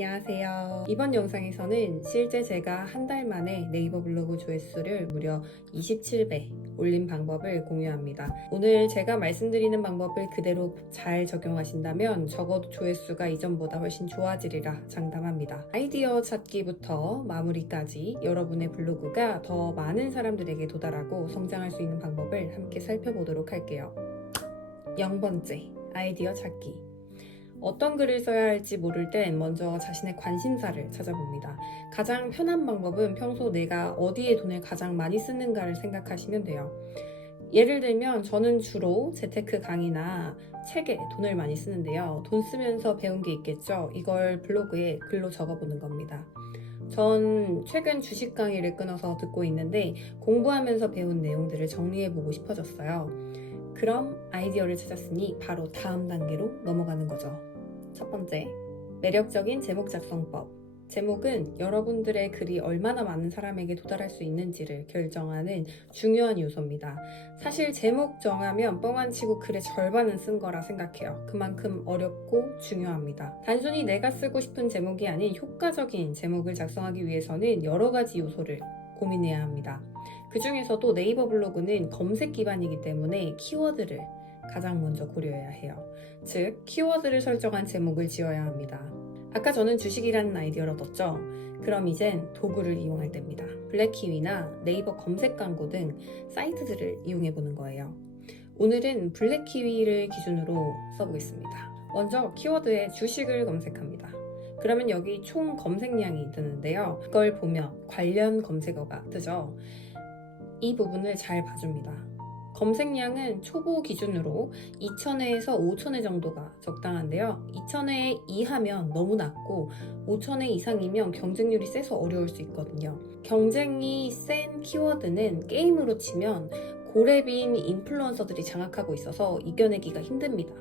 안녕하세요. 이번 영상에서는 실제 제가 한 달 만에 네이버 블로그 조회수를 무려 27배 올린 방법을 공유합니다. 오늘 제가 말씀드리는 방법을 그대로 잘 적용하신다면 적어도 조회수가 이전보다 훨씬 좋아지리라 장담합니다. 아이디어 찾기부터 마무리까지 여러분의 블로그가 더 많은 사람들에게 도달하고 성장할 수 있는 방법을 함께 살펴보도록 할게요. 0번째, 아이디어 찾기. 어떤 글을 써야 할지 모를 땐 먼저 자신의 관심사를 찾아봅니다. 가장 편한 방법은 평소 내가 어디에 돈을 가장 많이 쓰는가를 생각하시면 돼요. 예를 들면 저는 주로 재테크 강의나 책에 돈을 많이 쓰는데요. 돈 쓰면서 배운 게 있겠죠. 이걸 블로그에 글로 적어보는 겁니다. 전 최근 주식 강의를 끊어서 듣고 있는데 공부하면서 배운 내용들을 정리해보고 싶어졌어요. 그럼 아이디어를 찾았으니 바로 다음 단계로 넘어가는 거죠. 첫 번째, 매력적인 제목 작성법. 제목은 여러분들의 글이 얼마나 많은 사람에게 도달할 수 있는지를 결정하는 중요한 요소입니다. 사실 제목 정하면 뻥안 치고 글의 절반은 쓴 거라 생각해요. 그만큼 어렵고 중요합니다. 단순히 내가 쓰고 싶은 제목이 아닌 효과적인 제목을 작성하기 위해서는 여러 가지 요소를 고민해야 합니다. 그 중에서도 네이버 블로그는 검색 기반이기 때문에 키워드를 가장 먼저 고려해야 해요. 즉, 키워드를 설정한 제목을 지어야 합니다. 아까 저는 주식이라는 아이디어를 얻었죠? 그럼 이젠 도구를 이용할 때입니다. 블랙키위나 네이버 검색 광고 등 사이트들을 이용해 보는 거예요. 오늘은 블랙키위를 기준으로 써보겠습니다. 먼저 키워드에 주식을 검색합니다. 그러면 여기 총 검색량이 뜨는데요. 그걸 보면 관련 검색어가 뜨죠. 이 부분을 잘 봐줍니다. 검색량은 초보 기준으로 2,000회에서 5,000회 정도가 적당한데요. 2,000회 이하면 너무 낮고 5,000회 이상이면 경쟁률이 세서 어려울 수 있거든요. 경쟁이 센 키워드는 게임으로 치면 고래빈 인플루언서들이 장악하고 있어서 이겨내기가 힘듭니다.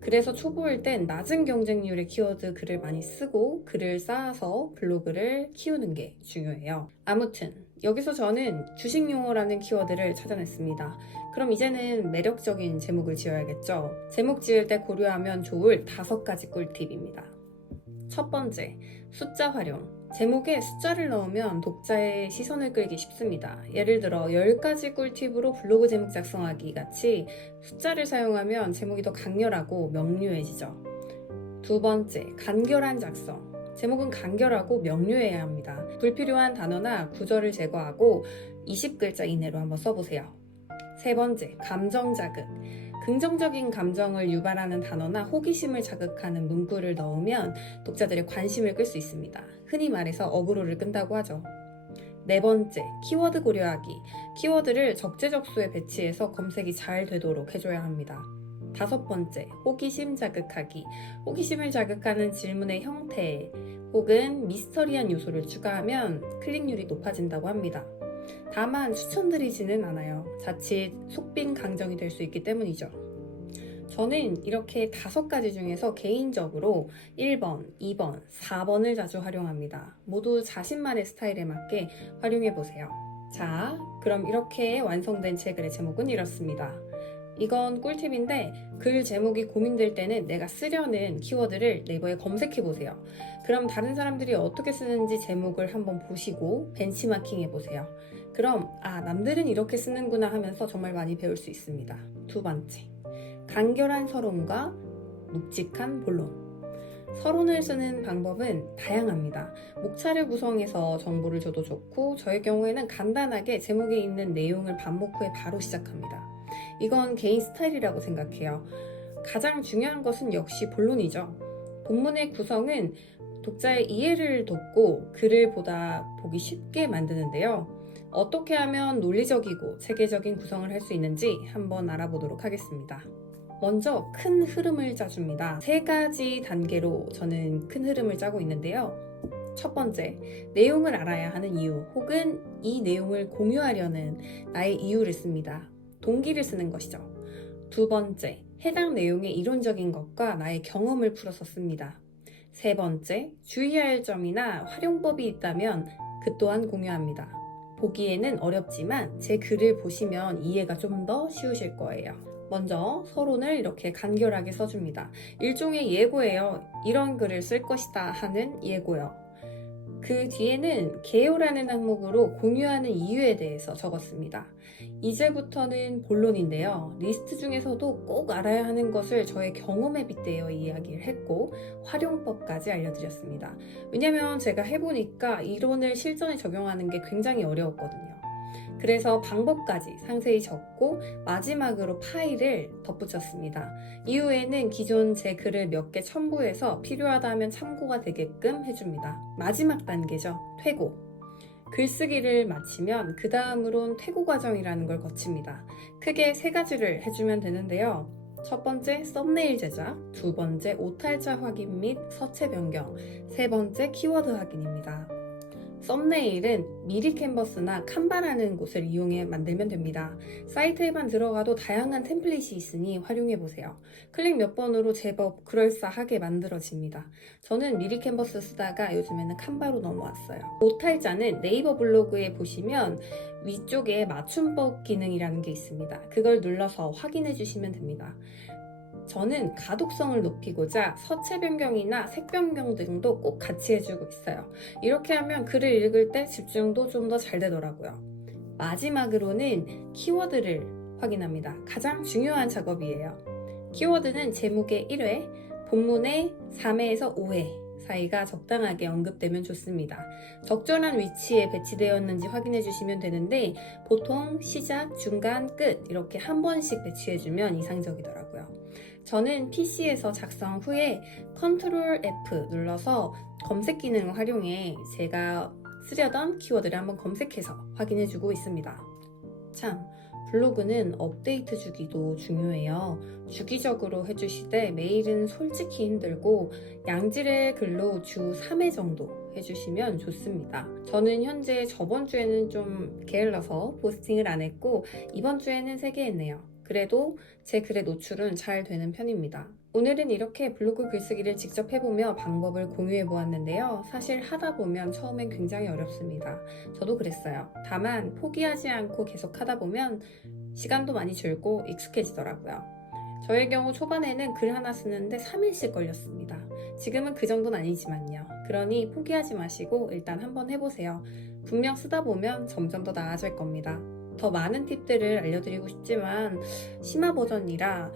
그래서 초보일 땐 낮은 경쟁률의 키워드 글을 많이 쓰고 글을 쌓아서 블로그를 키우는 게 중요해요. 아무튼 여기서 저는 주식 용어라는 키워드를 찾아냈습니다. 그럼 이제는 매력적인 제목을 지어야겠죠. 제목 지을 때 고려하면 좋을 5가지 꿀팁입니다. 첫 번째, 숫자 활용. 제목에 숫자를 넣으면 독자의 시선을 끌기 쉽습니다. 예를 들어 10가지 꿀팁으로 블로그 제목 작성하기 같이 숫자를 사용하면 제목이 더 강렬하고 명료해지죠. 두 번째, 간결한 작성. 제목은 간결하고 명료해야 합니다. 불필요한 단어나 구절을 제거하고 20글자 이내로 한번 써보세요. 세 번째, 감정 자극. 긍정적인 감정을 유발하는 단어나 호기심을 자극하는 문구를 넣으면 독자들의 관심을 끌 수 있습니다. 흔히 말해서 어그로를 끈다고 하죠. 네 번째, 키워드 고려하기. 키워드를 적재적소에 배치해서 검색이 잘 되도록 해줘야 합니다. 다섯 번째, 호기심 자극하기. 호기심을 자극하는 질문의 형태 혹은 미스터리한 요소를 추가하면 클릭률이 높아진다고 합니다. 다만 추천드리지는 않아요. 자칫 속빈 강정이 될 수 있기 때문이죠. 저는 이렇게 5가지 중에서 개인적으로 1번, 2번, 4번을 자주 활용합니다. 모두 자신만의 스타일에 맞게 활용해보세요. 자, 그럼 이렇게 완성된 제 글의 제목은 이렇습니다. 이건 꿀팁인데 글 제목이 고민될 때는 내가 쓰려는 키워드를 네이버에 검색해보세요. 그럼 다른 사람들이 어떻게 쓰는지 제목을 한번 보시고 벤치마킹 해보세요. 그럼 남들은 이렇게 쓰는구나 하면서 정말 많이 배울 수 있습니다. 두 번째, 간결한 서론과 묵직한 본론. 서론을 쓰는 방법은 다양합니다. 목차를 구성해서 정보를 줘도 좋고 저의 경우에는 간단하게 제목에 있는 내용을 반복 후에 바로 시작합니다. 이건 개인 스타일이라고 생각해요. 가장 중요한 것은 역시 본론이죠. 본문의 구성은 독자의 이해를 돕고 글을 보다 보기 쉽게 만드는데요. 어떻게 하면 논리적이고 체계적인 구성을 할 수 있는지 한번 알아보도록 하겠습니다. 먼저 큰 흐름을 짜줍니다. 3가지 단계로 저는 큰 흐름을 짜고 있는데요. 첫 번째, 내용을 알아야 하는 이유 혹은 이 내용을 공유하려는 나의 이유를 씁니다. 동기를 쓰는 것이죠. 두 번째, 해당 내용의 이론적인 것과 나의 경험을 풀어서 씁니다. 세 번째, 주의할 점이나 활용법이 있다면 그 또한 공유합니다. 보기에는 어렵지만 제 글을 보시면 이해가 좀 더 쉬우실 거예요. 먼저 서론을 이렇게 간결하게 써줍니다. 일종의 예고예요. 이런 글을 쓸 것이다 하는 예고요. 그 뒤에는 개요라는 항목으로 공유하는 이유에 대해서 적었습니다. 이제부터는 본론인데요. 리스트 중에서도 꼭 알아야 하는 것을 저의 경험에 빗대어 이야기를 했고 활용법까지 알려드렸습니다. 왜냐면 제가 해보니까 이론을 실전에 적용하는 게 굉장히 어려웠거든요. 그래서 방법까지 상세히 적고 마지막으로 파일을 덧붙였습니다. 이후에는 기존 제 글을 몇 개 첨부해서 필요하다면 참고가 되게끔 해줍니다. 마지막 단계죠. 퇴고. 글쓰기를 마치면 그 다음으론 퇴고 과정이라는 걸 거칩니다. 크게 세 가지를 해주면 되는데요. 첫 번째 썸네일 제작, 두 번째 오탈자 확인 및 서체 변경, 세 번째 키워드 확인입니다. 썸네일은 미리 캔버스나 칸바라는 곳을 이용해 만들면 됩니다. 사이트에만 들어가도 다양한 템플릿이 있으니 활용해보세요. 클릭 몇 번으로 제법 그럴싸하게 만들어집니다. 저는 미리 캔버스 쓰다가 요즘에는 칸바로 넘어왔어요. 오탈자는 네이버 블로그에 보시면 위쪽에 맞춤법 기능이라는 게 있습니다. 그걸 눌러서 확인해 주시면 됩니다. 저는 가독성을 높이고자 서체 변경이나 색 변경 등도 꼭 같이 해주고 있어요. 이렇게 하면 글을 읽을 때 집중도 좀 더 잘 되더라고요. 마지막으로는 키워드를 확인합니다. 가장 중요한 작업이에요. 키워드는 제목의 1회, 본문의 3회에서 5회 사이가 적당하게 언급되면 좋습니다. 적절한 위치에 배치되었는지 확인해 주시면 되는데 보통 시작, 중간, 끝 이렇게 한 번씩 배치해주면 이상적이더라고요. 저는 PC에서 작성 후에 Ctrl F 눌러서 검색 기능을 활용해 제가 쓰려던 키워드를 한번 검색해서 확인해주고 있습니다. 참, 블로그는 업데이트 주기도 중요해요. 주기적으로 해주시되 매일은 솔직히 힘들고 양질의 글로 주 3회 정도 해주시면 좋습니다. 저는 현재 저번 주에는 좀 게을러서 포스팅을 안 했고 이번 주에는 3개 했네요. 그래도 제 글의 노출은 잘 되는 편입니다. 오늘은 이렇게 블로그 글쓰기를 직접 해보며 방법을 공유해 보았는데요. 사실 하다 보면 처음엔 굉장히 어렵습니다. 저도 그랬어요. 다만 포기하지 않고 계속 하다 보면 시간도 많이 줄고 익숙해지더라고요. 저의 경우 초반에는 글 하나 쓰는데 3일씩 걸렸습니다. 지금은 그 정도는 아니지만요. 그러니 포기하지 마시고 일단 한번 해보세요. 분명 쓰다 보면 점점 더 나아질 겁니다. 더 많은 팁들을 알려드리고 싶지만 심화 버전이라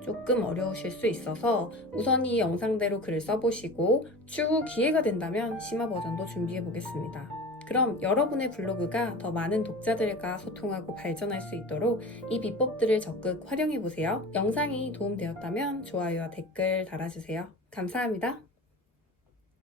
조금 어려우실 수 있어서 우선 이 영상대로 글을 써보시고 추후 기회가 된다면 심화 버전도 준비해 보겠습니다. 그럼 여러분의 블로그가 더 많은 독자들과 소통하고 발전할 수 있도록 이 비법들을 적극 활용해 보세요. 영상이 도움되었다면 좋아요와 댓글 달아주세요. 감사합니다.